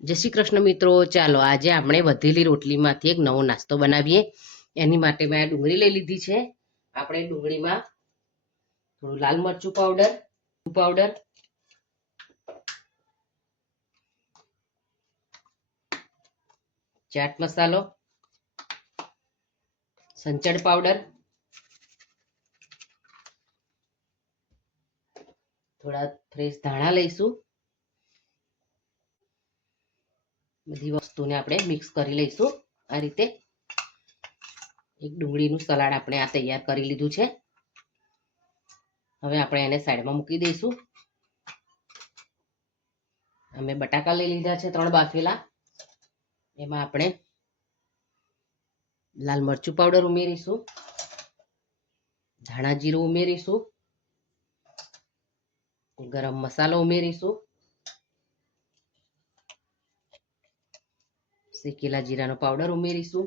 જય શ્રી કૃષ્ણ મિત્રો, ચાલો આજે આપણે વધેલી રોટલીમાંથી એક નવો નાસ્તો બનાવીએ. એની માટે મેં ડુંગળી લઈ લીધી છે. આપણે ડુંગળીમાં થોડું લાલ મરચું પાવડર, ચાટ મસાલો, સંચળ પાવડર, થોડા ફ્રેશ ધાણા લઈશું. બધી વસ્તુને આપણે મિક્સ કરી લઈશું. આ રીતે એક ડુંગળીનું સલાડ આપણે આ તૈયાર કરી લીધું છે. હવે આપણે એને સાઈડમાં મૂકી દઈશું. અમે બટાકા લઈ લીધા છે 3 બાફેલા. એમાં આપણે લાલ મરચું પાવડર ઉમેરીશું, ધાણા જીરું ઉમેરીશું, ગરમ મસાલો ઉમેરીશું, શેકેલા જીરાનો પાવડર ઉમેરીશું,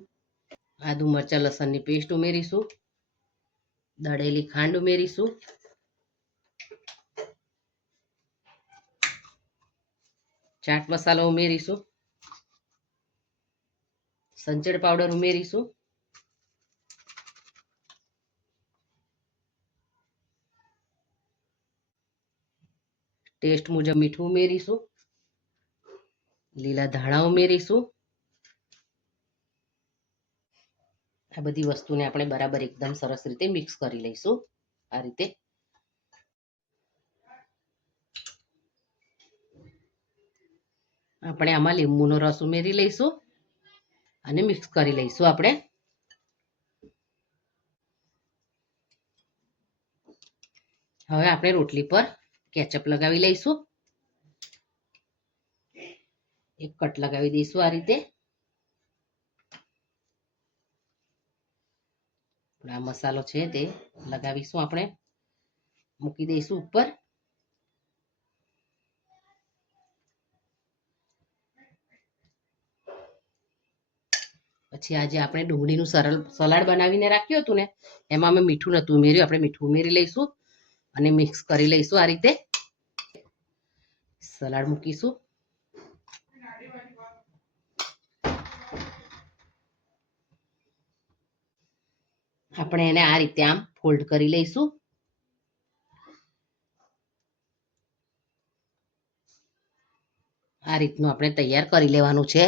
આદુ મરચા લસણની પેસ્ટ ઉમેરીશું, દળેલી ખાંડ ઉમેરીશું, ચાટ મસાલો ઉમેરીશું, સંચળ પાવડર ઉમેરીશું, ટેસ્ટ મુજબ મીઠું ઉમેરીશું, લીલા ધાણા ઉમેરીશું. આ બધી વસ્તુને આપણે બરાબર એકદમ સરસ રીતે મિક્સ કરી લઈશું. આ રીતે આપણે આમાં લીંબુનો રસ ઉમેરી લઈશું અને મિક્સ કરી લઈશું. હવે આપણે રોટલી પર કેચઅપ લગાવી લઈશું. એક કટ લગાવી દઈશું. આ રીતે આ મસાલો છે તે લગાવીશું. આપણે મૂકી દઈશું ઉપર. પછી આજે આપણે ડુંગળીનું સલાડ બનાવીને રાખ્યું હતું ને, એમાં અમે મીઠું નહોતું ઉમેર્યું. આપણે મીઠું ઉમેરી લઈશું અને મિક્સ કરી લઈશું. આ રીતે સલાડ મૂકીશું. આપણે એને આ રીતે આમ ફોલ્ડ કરી લઈશું. આ રીતનું આપણે તૈયાર કરી લેવાનું છે.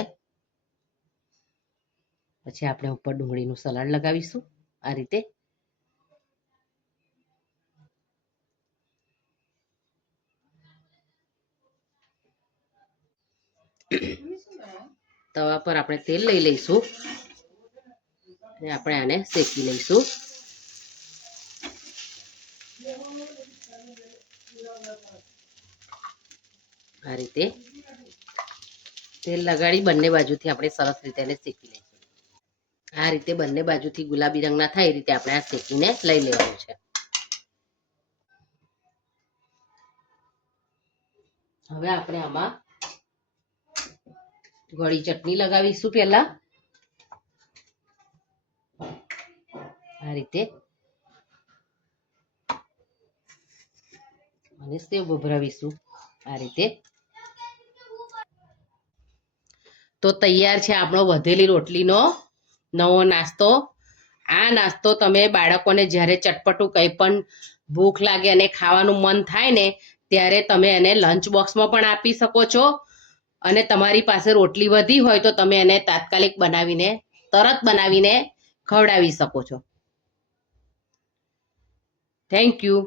પછી આપણે ઉપર ડુંગળીનું સલાડ લગાવીશું. આ રીતે તવા પર આપણે તેલ લઈ લઈશું અને આપણે આને શેકી લઈશું. આ રીતે તેલ લગાડી બંને બાજુથી આપણે સરસ રીતે એને શેકી લઈશું. આ રીતે બંને બાજુથી ગુલાબી રંગના થાય એ રીતે આપણે આ શેકીને લઈ લેવાનું છે. હવે આપણે આમાં ગળી ચટણી લગાવીશું. પહેલા આ રીતે અને સેવ ભભરાવીશું. આ રીતે તો તૈયાર છે આપણો વધેલી રોટલીનો નવો નાસ્તો. આ નાસ્તો તમે બાળકોને જ્યારે ચટપટું કંઈ પણ ભૂખ લાગે અને ખાવાનું મન થાય ને ત્યારે તમે એને લંચ બોક્સમાં પણ આપી શકો છો. અને તમારી પાસે રોટલી વધી હોય તો તમે એને તાત્કાલિક તરત બનાવીને ખવડાવી શકો છો. Thank you.